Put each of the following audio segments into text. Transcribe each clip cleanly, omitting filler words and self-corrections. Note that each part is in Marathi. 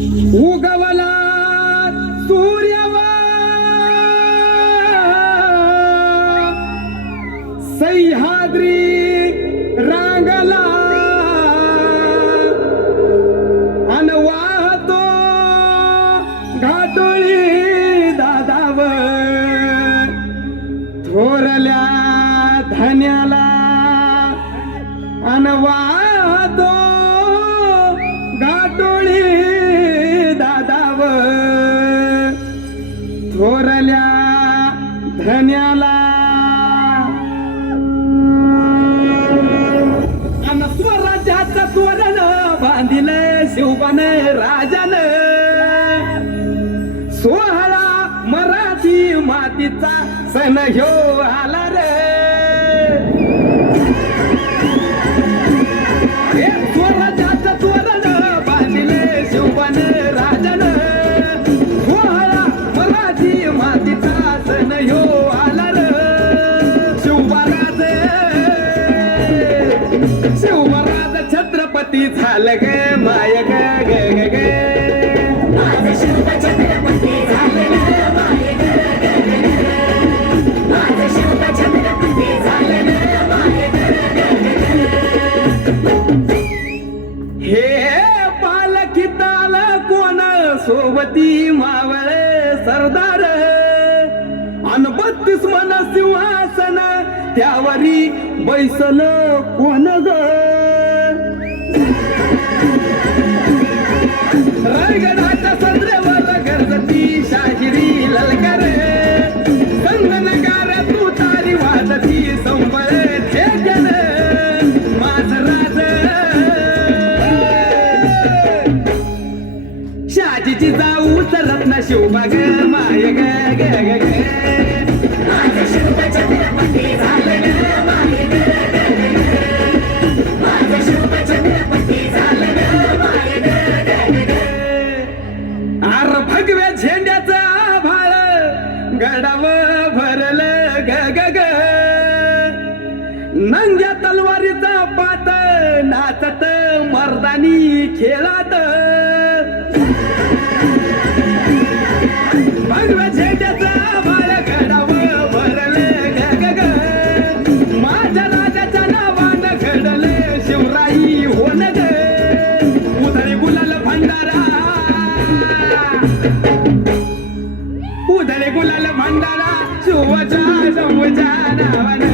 उगवला सूर्यवा सह्याद्री रांगला अन वाहतो घाटोळी दादाव थोरल्या धन्याला अन वाहतो घाटोळी दादाव थोरल्या धन्याला अन स्वराज्याचं तोरण बांधिलं शिवबान राजान सोहळा मराठी मातीचा सण ह्यो आला रे स्वराज्याचं तोरण बांधिले शिवबान राजान सोहळा मराठी मातीचा सण ह्यो आला रे शिवबाराज छत्रपती झालं ग माय ग ग ग ग माझं शिव छत्रपती झालं ग माय ग ग ग ग माझं शिव छत्रपती झालं ग माय ग ग ग ग हे पालखीताल कोण सोबती मावळे सरदार अन 32 मन सिंहासन त्यावरी बैसल कोण ग रायगडाच्या संद्रेवर गरजती शाहिरी ललकर संगनगार तू तारी वाजती संबळ ठेकन माझ राज शाजीची जाऊ रत्न शिवबा ग माय ग ग ग ग माझं शिव छत्रपती झालं ग माय ग ग ग ग माझं शिव छत्रपती झालं ग माय ग ग ग ग आर भगव्या झेंड्याचं आभाळ गडाव भरलं ग ग ग नंग्या तलवारीचा पात नाचत मर्दानी खेळात भगव्या झेंड्याचं आभाळ गडाव भरलं ग ग ग माझ्या राजाच्या नावानं घडलं शिवराई होन ग उधळी गुलाल भंडारा उधळे गुलाल भंडारा शिवच्या शंभूच्या नावाने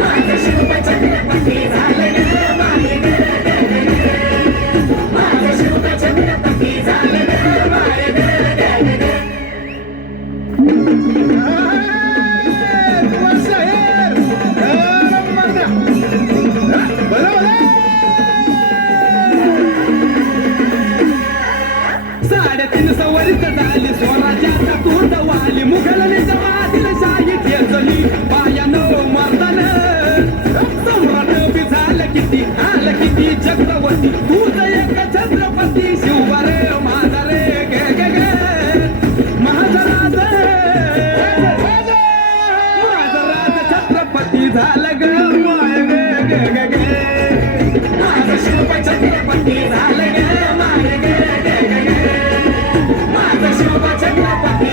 माझं शिव छत्रपती झालं ग माय ग ग ग ग माझं शिव छत्रपती झालं ग माय ग ग ग ग साडेतीन सवरीत झाली स्वराज्याचा तोंड वाली मुघलने जवातील शाही ठेचली पायानं मर्दान सम्राट बी झालं किती आलं किती चक्रवर्ती तूच एक छत्रपती शिवबार माझा रे ग ग ग माझा राज छत्रपती झालं ग माय ग ग ग ग माझं शिव छत्रपती झालं ग माय ग ग ग ग माझं शिव छत्रपती